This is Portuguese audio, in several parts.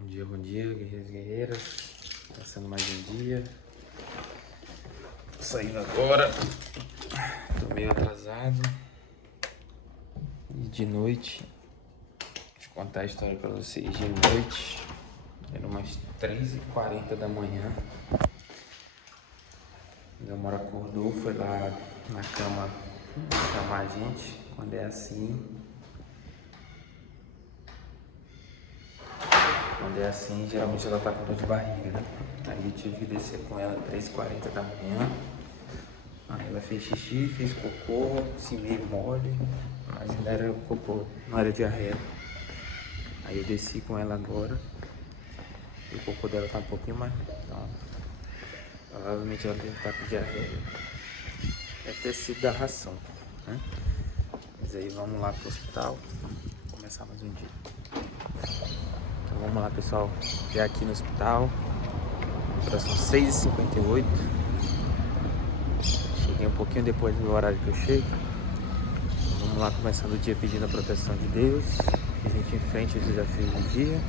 Bom dia, guerreiros e guerreiras. Passando mais um dia. Tô saindo agora. Tô meio atrasado. E de noite, deixa eu contar a história pra vocês. De noite, era umas 3h40 da manhã. Meu amor acordou, foi lá na cama chamar a gente. Quando é assim, geralmente ela tá com dor de barriga, né? Aí eu tive que descer com ela 3h40 da manhã. Aí ela fez xixi, fez cocô, assim meio mole, mas ainda era cocô, não era diarreia. Aí eu desci com ela agora, e o cocô dela tá um pouquinho mais, então provavelmente ela deve estar com diarreia. Deve ter sido da ração, né? Mas aí vamos lá pro hospital, começar mais um dia. Então vamos lá, pessoal, já aqui no hospital, agora são 6h58. Cheguei um pouquinho depois do horário que eu chego. Vamos lá, começando o dia pedindo a proteção de Deus, que a gente enfrente os desafios do dia,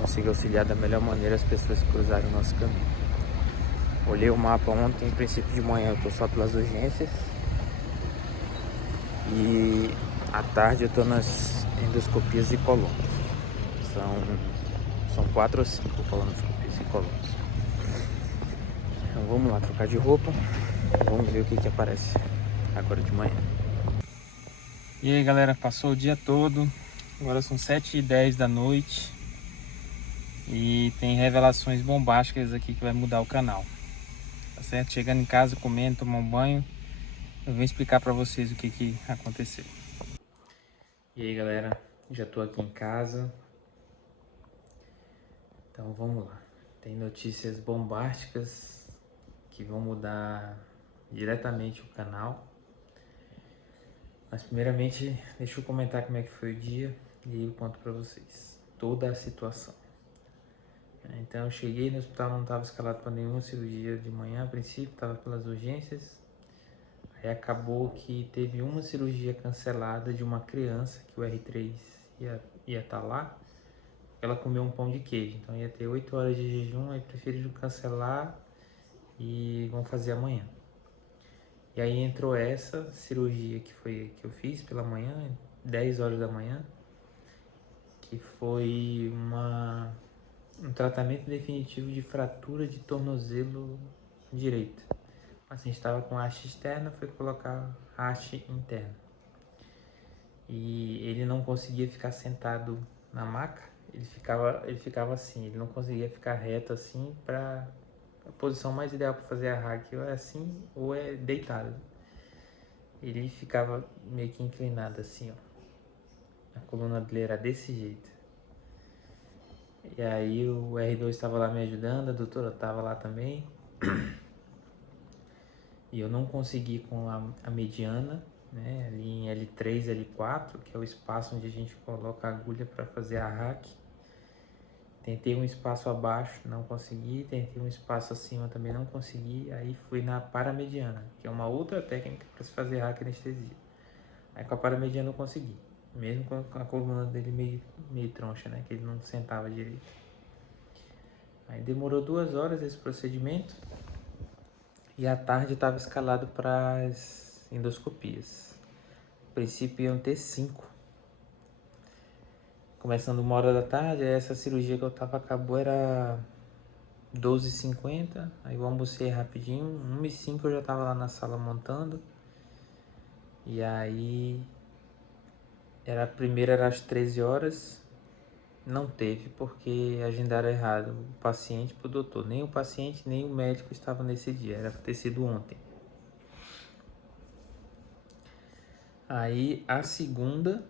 consiga auxiliar da melhor maneira as pessoas que cruzarem o nosso caminho. Olhei o mapa ontem, em princípio de manhã eu tô só pelas urgências, e à tarde eu tô nas endoscopias e colonos. São 4 ou 5 colonoscopias e colonos. Então vamos lá, trocar de roupa, vamos ver o que aparece agora de manhã. E aí galera, passou o dia todo, agora são 7h10 da noite e tem revelações bombásticas aqui que vai mudar o canal, tá certo? Chegando em casa, comendo, tomando um banho, eu vou explicar pra vocês o que aconteceu. E aí galera, já tô aqui em casa, então vamos lá. Tem notícias bombásticas que vão mudar diretamente o canal. Mas primeiramente, deixa eu comentar como é que foi o dia e aí eu conto pra vocês toda a situação. Então eu cheguei no hospital, não estava escalado para nenhuma cirurgia de manhã, a princípio estava pelas urgências. Aí acabou que teve uma cirurgia cancelada de uma criança, que o R3 ia estar lá. Ela comeu um pão de queijo, então ia ter 8 horas de jejum, aí preferiram cancelar e vão fazer amanhã. E aí entrou essa cirurgia que eu fiz pela manhã, 10 horas da manhã, que foi um tratamento definitivo de fratura de tornozelo direito. O paciente estava com haste externa, foi colocar haste interna. E ele não conseguia ficar sentado na maca, ele ficava assim, ele não conseguia ficar reto assim. Para a posição mais ideal para fazer a hack ou é assim ou é deitado. Ele ficava meio que inclinado assim, ó. A coluna dele era desse jeito. E aí o R2 estava lá me ajudando, a doutora estava lá também. E eu não consegui com a mediana, né, ali em L3, L4, que é o espaço onde a gente coloca a agulha para fazer a hack. Tentei um espaço abaixo, não consegui. Tentei um espaço acima, também não consegui. Aí fui na paramediana, que é uma outra técnica para se fazer hack anestesia. Aí com a paramediana eu consegui, mesmo com a coluna dele meio troncha, né, que ele não sentava direito. Aí demorou 2 horas esse procedimento. E à tarde estava escalado para as endoscopias. A princípio iam ter 5. Começando 1 hora da tarde, essa cirurgia que eu tava acabou, era 12h50. Aí eu almocei rapidinho, 1h05 eu já tava lá na sala montando. E aí a primeira era às 13 horas. Não teve porque agendaram errado o paciente pro doutor. Nem o paciente, nem o médico estavam nesse dia, era pra ter sido ontem. Aí a segunda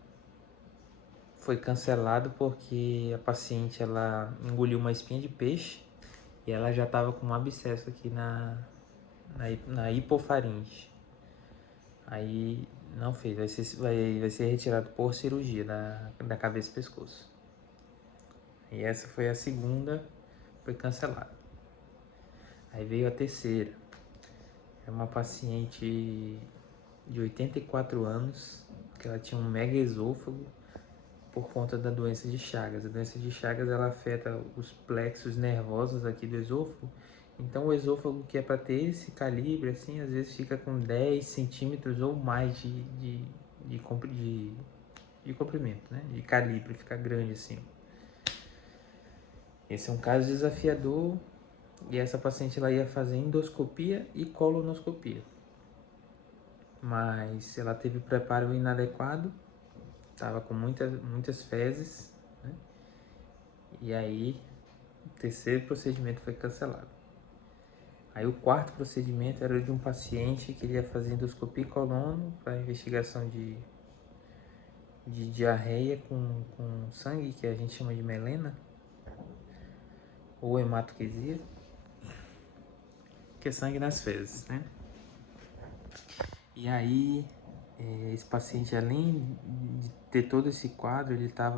foi cancelado porque a paciente ela engoliu uma espinha de peixe e ela já estava com um abscesso aqui na hipofaringe. Aí não fez, vai ser retirado por cirurgia da cabeça e pescoço. E essa foi a segunda, foi cancelada. Aí veio a terceira. É uma paciente de 84 anos, que ela tinha um mega esôfago, por conta da doença de Chagas. A doença de Chagas ela afeta os plexos nervosos aqui do esôfago. Então o esôfago que é para ter esse calibre, assim, às vezes fica com 10 centímetros ou mais de comprimento, né? De calibre, fica grande assim. Esse é um caso desafiador e essa paciente ela ia fazer endoscopia e colonoscopia. Mas ela teve preparo inadequado, estava com muitas fezes, né? E aí o terceiro procedimento foi cancelado. Aí o quarto procedimento era de um paciente que ele ia fazer endoscopia e colono para investigação de diarreia com sangue, que a gente chama de melena, ou hematoquesia, que é sangue nas fezes, né? E aí, esse paciente, além de ter todo esse quadro, ele tá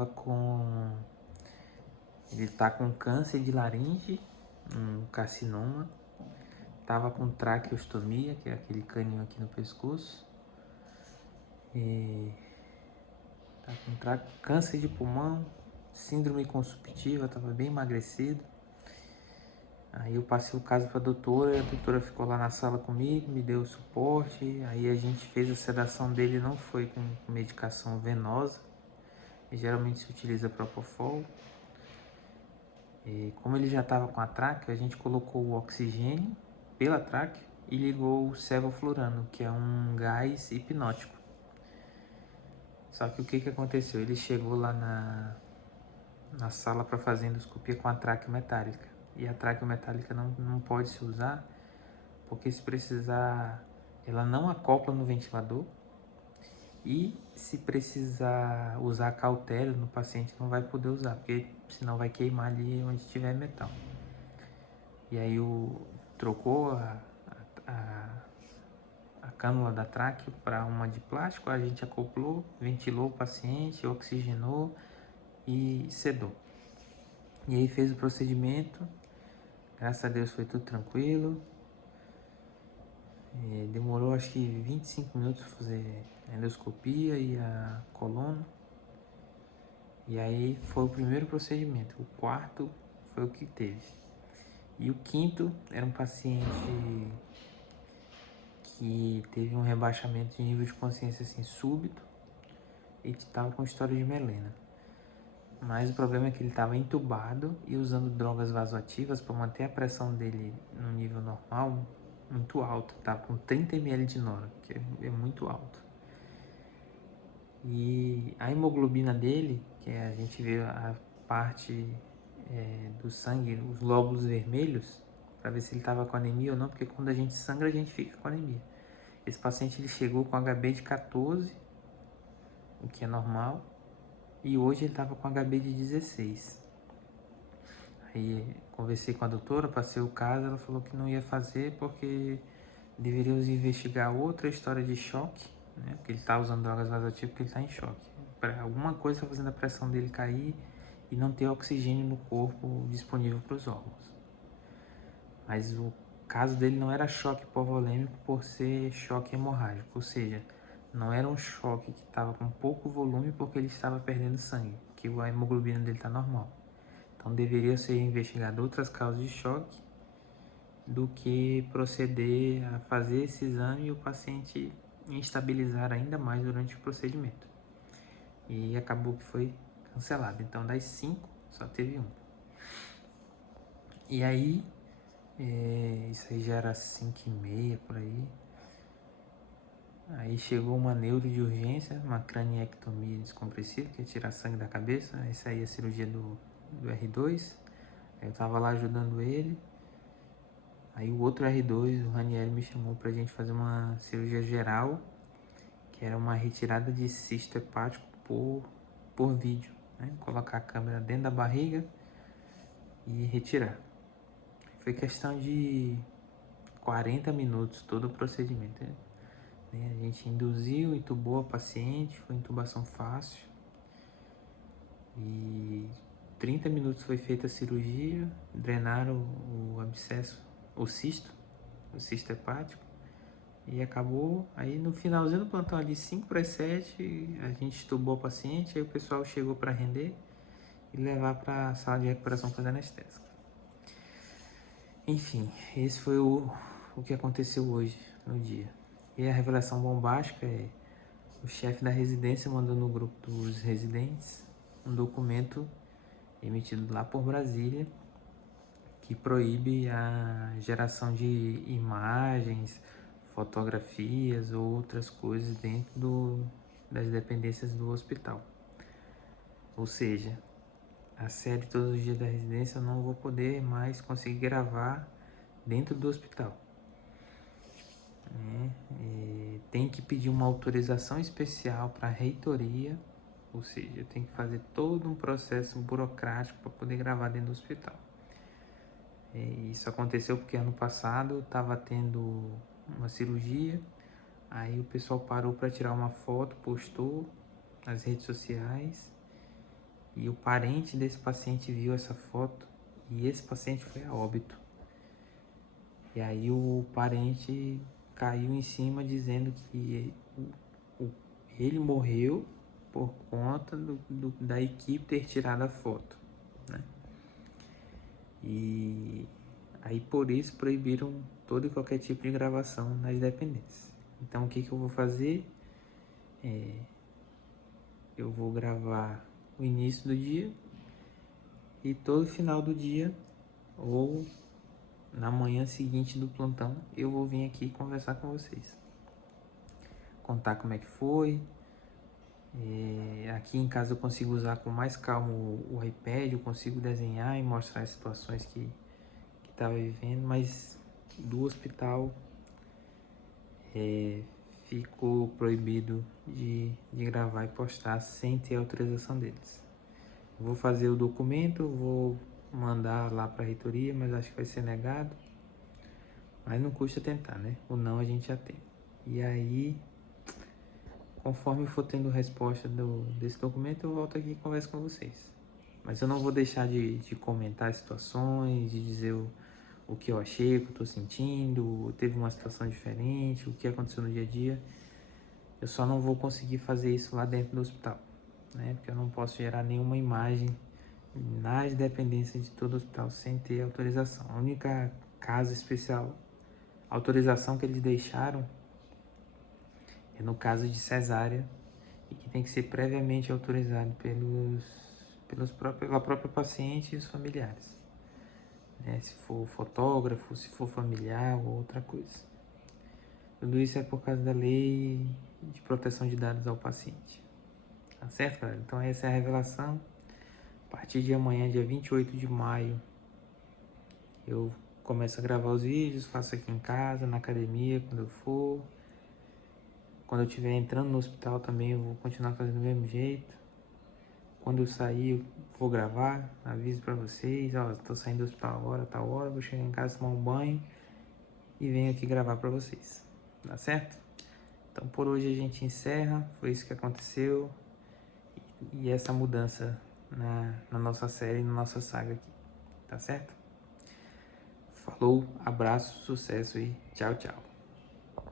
com câncer de laringe, um carcinoma, tava com traqueostomia, que é aquele caninho aqui no pescoço, e tá com câncer de pulmão, síndrome consumptiva, tava bem emagrecido. Aí eu passei o caso para a doutora ficou lá na sala comigo, me deu suporte, aí a gente fez a sedação dele, não foi com medicação venosa, geralmente se utiliza Propofol. E como ele já estava com a tráquea, a gente colocou o oxigênio pela tráquea e ligou o sevoflurano, que é um gás hipnótico. Só que o que aconteceu? Ele chegou lá na sala para fazer endoscopia com a tráquea metálica. E a tráquea metálica não pode se usar, porque se precisar, ela não acopla no ventilador. E se precisar usar cautério no paciente, não vai poder usar, porque senão vai queimar ali onde tiver metal. E aí trocou a cânula da tráquea para uma de plástico, a gente acoplou, ventilou o paciente, oxigenou e sedou. E aí fez o procedimento, graças a Deus foi tudo tranquilo. Demorou acho que 25 minutos para fazer a endoscopia e a coluna. E aí foi o primeiro procedimento. O quarto foi o que teve. E o quinto era um paciente que teve um rebaixamento de nível de consciência assim súbito e estava com história de melena. Mas o problema é que ele estava entubado e usando drogas vasoativas para manter a pressão dele no nível normal muito alto. Estava com 30 ml de nora, que é muito alto. E a hemoglobina dele, que a gente vê a parte do sangue, os glóbulos vermelhos, para ver se ele estava com anemia ou não, porque quando a gente sangra a gente fica com anemia. Esse paciente ele chegou com HB de 14, o que é normal, e hoje ele estava com HB de 16. Aí conversei com a doutora, passei o caso, ela falou que não ia fazer porque deveríamos investigar outra história de choque, né? Porque ele está usando drogas vasoativas porque ele está em choque. Alguma coisa está fazendo a pressão dele cair e não ter oxigênio no corpo disponível para os órgãos. Mas o caso dele não era choque hipovolêmico por ser choque hemorrágico, ou seja, não era um choque que estava com pouco volume porque ele estava perdendo sangue, que a hemoglobina dele está normal. Então deveria ser investigado outras causas de choque do que proceder a fazer esse exame e o paciente instabilizar ainda mais durante o procedimento. E acabou que foi cancelado. Então das 5, só teve um. E aí, isso aí já era 5h30 por aí. Aí chegou uma neuro de urgência, uma craniectomia descompressiva, que é tirar sangue da cabeça. Essa aí é a cirurgia do R2. Eu tava lá ajudando ele. Aí o outro R2, o Ranieri, me chamou pra gente fazer uma cirurgia geral, que era uma retirada de cisto hepático por vídeo, né? Colocar a câmera dentro da barriga e retirar. Foi questão de 40 minutos todo o procedimento, né? A gente induziu, intubou a paciente, foi intubação fácil. E 30 minutos foi feita a cirurgia, drenaram o abscesso, o cisto hepático, E acabou, aí no finalzinho do plantão ali, 5 para as 7, a gente entubou o paciente, aí o pessoal chegou para render e levar para a sala de recuperação fazer anestésica. Enfim, esse foi o que aconteceu hoje no dia. E a revelação bombástica é: o chefe da residência mandou no grupo dos residentes um documento emitido lá por Brasília que proíbe a geração de imagens, fotografias ou outras coisas dentro das dependências do hospital. Ou seja, a série Todos os Dias da Residência eu não vou poder mais conseguir gravar dentro do hospital. Tem que pedir uma autorização especial para a reitoria, ou seja, eu tenho que fazer todo um processo burocrático para poder gravar dentro do hospital. Isso aconteceu porque ano passado estava tendo uma cirurgia, aí o pessoal parou para tirar uma foto, postou nas redes sociais e o parente desse paciente viu essa foto e esse paciente foi a óbito. E aí o parente caiu em cima dizendo que ele morreu por conta da equipe ter tirado a foto, né? E aí por isso proibiram todo e qualquer tipo de gravação nas dependências. Então o que eu vou fazer? Eu vou gravar o início do dia e todo final do dia ou na manhã seguinte do plantão eu vou vir aqui conversar com vocês. Contar como é que foi. Aqui em casa eu consigo usar com mais calma o iPad, eu consigo desenhar e mostrar as situações que estava vivendo, mas do hospital ficou proibido de gravar e postar sem ter autorização deles. Vou fazer o documento, vou mandar lá para a reitoria, mas acho que vai ser negado. Mas não custa tentar, né? O não a gente já tem. E aí, conforme eu for tendo resposta desse documento, eu volto aqui e converso com vocês. Mas eu não vou deixar de comentar as situações, de dizer o que eu achei, o que eu tô sentindo, teve uma situação diferente, o que aconteceu no dia a dia. Eu só não vou conseguir fazer isso lá dentro do hospital, né? Porque eu não posso gerar nenhuma imagem nas dependências de todo o hospital sem ter autorização. A única caso especial, autorização que eles deixaram é no caso de cesárea e que tem que ser previamente autorizado pela própria paciente e os familiares, né? Se for fotógrafo, se for familiar ou outra coisa. Tudo isso é por causa da lei de proteção de dados ao paciente. Tá certo, galera? Então essa é a revelação. A partir de amanhã, dia 28 de maio, eu começo a gravar os vídeos, faço aqui em casa, na academia, quando eu for. Quando eu estiver entrando no hospital também, eu vou continuar fazendo do mesmo jeito. Quando eu sair, eu vou gravar, aviso pra vocês, ó, tô saindo do hospital agora, tal hora, vou chegar em casa, tomar um banho e venho aqui gravar pra vocês. Tá certo? Então por hoje a gente encerra, foi isso que aconteceu. E essa mudança na nossa série, na nossa saga aqui. Tá certo? Falou, abraço, sucesso e tchau, tchau.